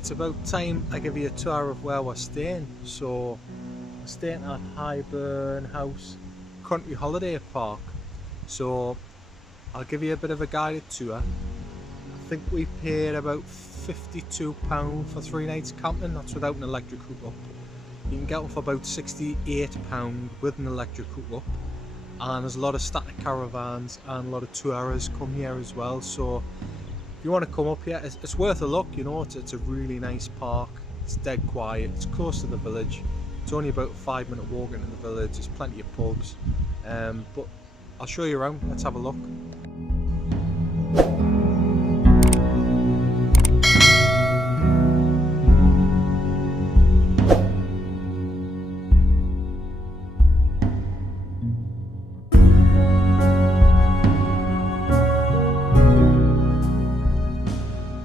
it's about time I give you a tour of where we're staying. So we're staying at Highburn House Country Holiday Park. So I'll give you a bit of a guided tour. I think we paid about £52 for 3 nights camping. That's without an electric hookup. You can get them for about £68 with an electric hookup. And there's a lot of static caravans and a lot of Torahs come here as well. So if you want to come up here, it's worth a look. You know, it's a really nice park. It's dead quiet. It's close to the village. It's only about a 5-minute walk into the village. There's plenty of pubs. But I'll show you around. Let's have a look.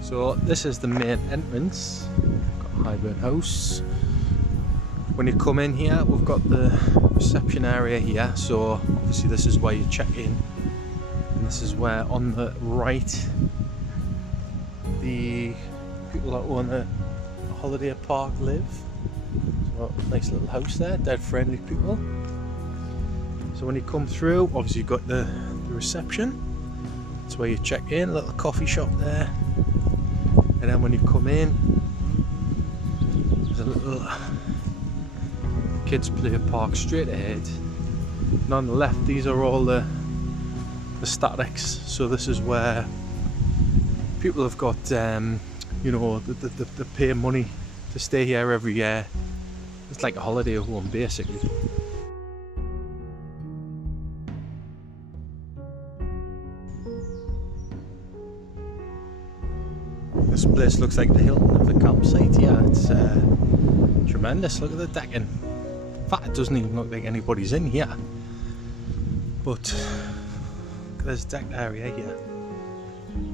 So this is the main entrance. We've got Highburn House. When you come in here, we've got the reception area here. So obviously this is where you check in, and this is where on the right the people that own the holiday park live. So nice little house there, dead friendly people. So when you come through, obviously you've got the reception. That's where you check in, a little coffee shop there. And then when you come in, there's a little kids play park straight ahead. And on the left, these are all the statics. So this is where people have got, you know, they pay money to stay here every year. It's like a holiday home, basically. This place looks like the Hilton of the campsite here. It's tremendous. Look at the decking. In fact, it doesn't even look like anybody's in here. But look at this deck area here.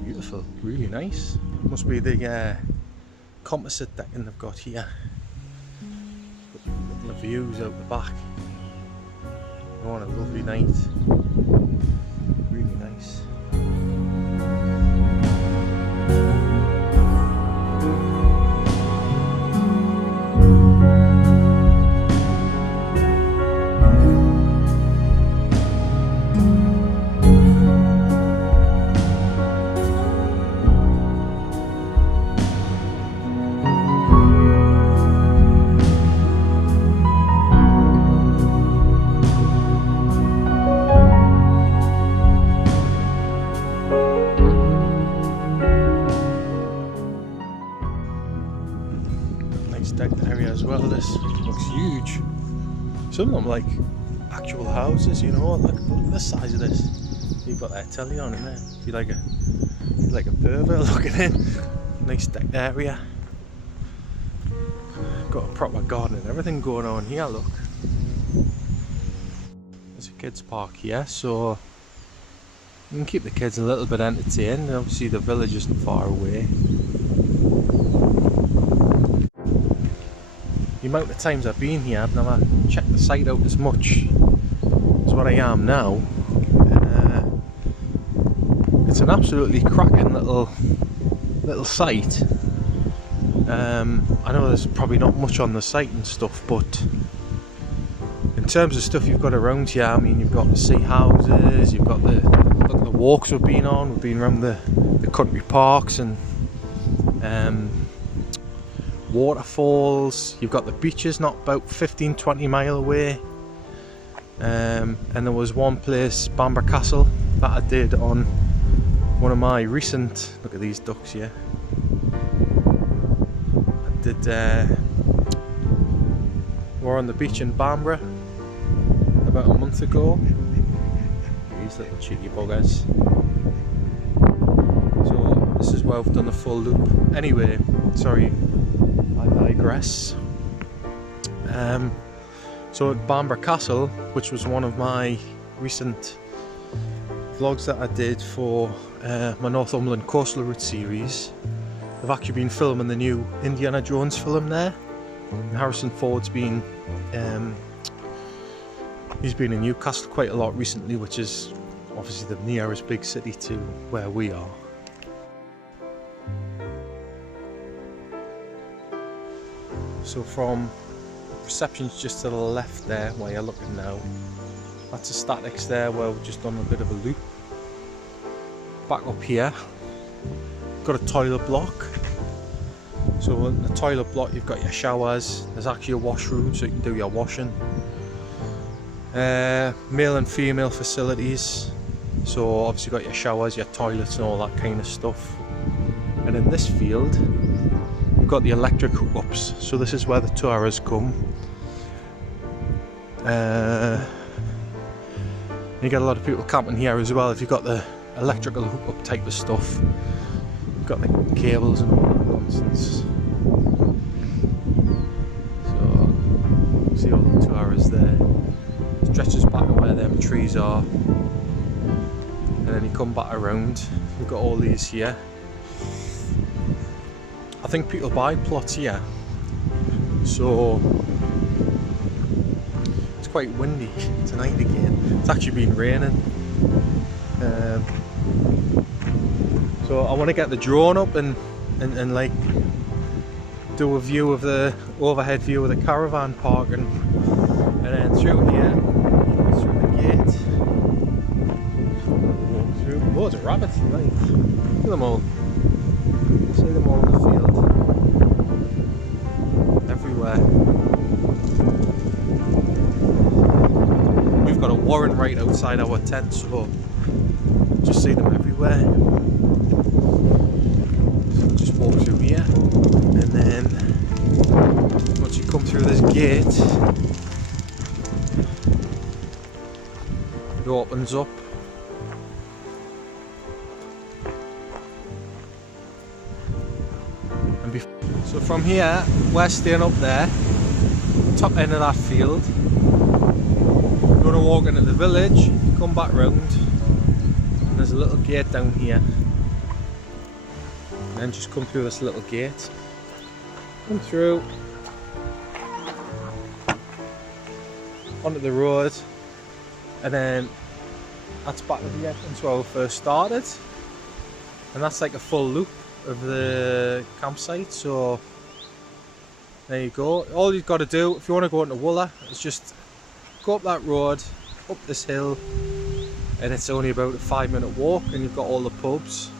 Beautiful, really nice. Must be the composite decking they've got here. Little views out the back. Oh, on a lovely night. Really nice. Decked area as well. This looks huge. Some of them like actual houses, you know. Look at the size of this. You've got that telly on in there. You're like a pervert looking in. Nice decked area. Got a proper garden and everything going on here. Look. There's a kids park here, so you can keep the kids a little bit entertained. Obviously the village isn't far away. The amount of times I've been here, I've never checked the site out as much as what I am now. It's an absolutely cracking little site. I know there's probably not much on the site and stuff, but in terms of stuff you've got around here, I mean, you've got the sea houses, you've got the walks we've been on. We've been around the country parks and waterfalls. You've got the beaches not about 15-20 mile away, and there was one place, Bamber Castle, that I did on one of my recent, look at these ducks here, I did we're on the beach in Bamber about a month ago. These little cheeky buggers. So this is where I've done the full loop. Anyway, sorry, I digress. So at Bamber Castle, which was one of my recent vlogs that I did for my Northumberland Coastal Route series, I've actually been filming the new Indiana Jones film there. And Harrison Ford's been he's been in Newcastle quite a lot recently, which is obviously the nearest big city to where we are. So from reception's just to the left there where you're looking now. That's a statics there where we've just done a bit of a loop. Back up here, got a toilet block. So in the toilet block you've got your showers, there's actually a washroom so you can do your washing. Male and female facilities, so obviously you've got your showers, your toilets and all that kind of stuff. And in this field you've got the electric hookups, so this is where the Torahs come. You get a lot of people camping here as well if you've got the electrical hookup type of stuff. You've got the cables and all that nonsense. So, see all the Torahs there. Stretches back to where them trees are. And then you come back around. You've got all these here. I think people buy plots here. So, it's quite windy tonight again. It's actually been raining. So I want to get the drone up and like do a view of the overhead view of the caravan park and then through here, through the gate, walk through. Loads of rabbits tonight. Look at them all. See them all in the field. Everywhere. We've got a warren right outside our tent, so just see them everywhere. So we'll just walk through here, and then once you come through this gate, it opens up. And so from here, we're staying up there, top end of that field. If you want to walk into the village, come back round. There's a little gate down here, and then just come through this little gate, come through onto the road, and then that's back to the entrance where we first started, and that's like a full loop of the campsite. So there you go. All you've got to do if you want to go into Wooler is just go up that road, up this hill, and it's only about a 5-minute walk, and you've got all the pubs.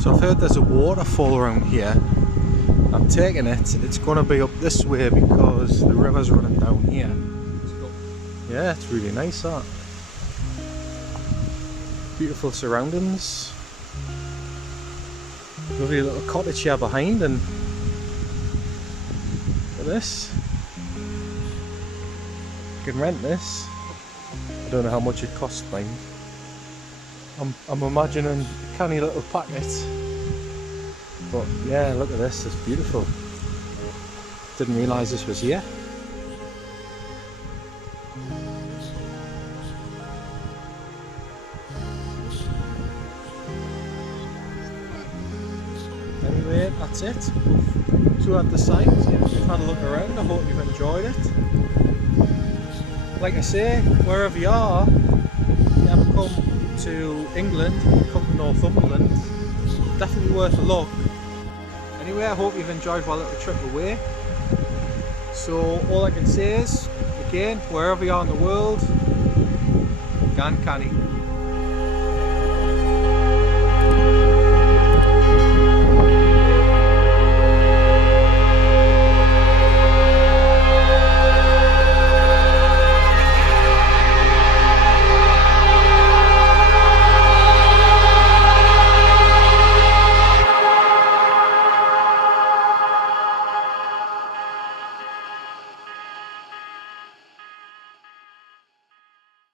So I've heard there's a waterfall around here. I'm taking it, it's going to be up this way because the river's running down here. Yeah, it's really nice, that. Beautiful surroundings. Lovely little cottage here behind, and this. You can rent this. I don't know how much it costs, mine. I'm imagining a canny little packet. But yeah, look at this, it's beautiful. Didn't realise this was here. Anyway, that's it. We've at the site, we've had a look around. I hope you've enjoyed it. Like I say, wherever you are, if you ever come to England, come to Northumberland, definitely worth a look. Anyway, I hope you've enjoyed my little trip away. So all I can say is, again, wherever you are in the world, gan canny.